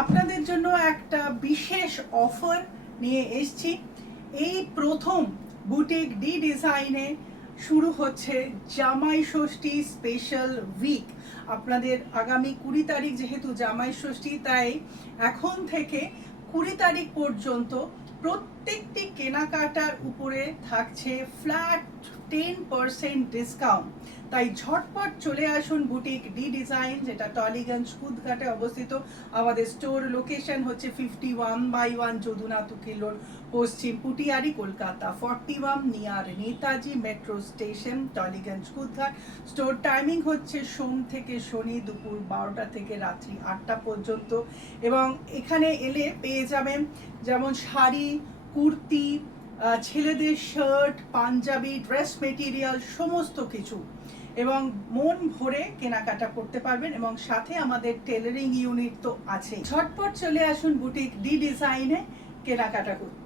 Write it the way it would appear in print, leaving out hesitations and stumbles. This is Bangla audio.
আপনাদের জন্য একটা বিশেষ অফার নিয়ে এসেছি। এই প্রথম বুটিক ডি ডিজাইনে শুরু হচ্ছে জামাই ষষ্ঠী স্পেশাল উইক। আপনাদের আগামী 20 তারিখ যেহেতু জামাই ষষ্ঠী, তাই এখন থেকে 20 তারিখ পর্যন্ত প্রত্যেকটি কেনাকাটার উপরে থাকছে ফ্ল্যাট 10% ডিসকাউন্ট। তাই ঝটপট চলে আসুন বুটিক ডি ডিজাইন, যেটা টলিগঞ্জ কুদঘাটে অবস্থিত। আমাদের স্টোর লোকেশন হচ্ছে 51/1 যদুনাথ উকিল road, Paschim Putiary, Kolkata 41, near Netaji metro station, Tollygunge Kudghat. Store timing হচ্ছে সোম থেকে শনি দুপুর 12টা থেকে রাত্রি 8টা পর্যন্ত। এবং এখানে এলে পেয়ে যাবেন যেমন শাড়ি, কুর্তি, ছেলেদের শার্ট, পাঞ্জাবি, ড্রেস মেটেরিয়াল সমস্ত কিছু, এবং মন ভরে কেনাকাটা করতে পারবেন। এবং সাথে আমাদের টেলারিং ইউনিট তো আছে। ঝটপট চলে আসুন বুটিক ডি ডিজাইনে কেনাকাটা করতে।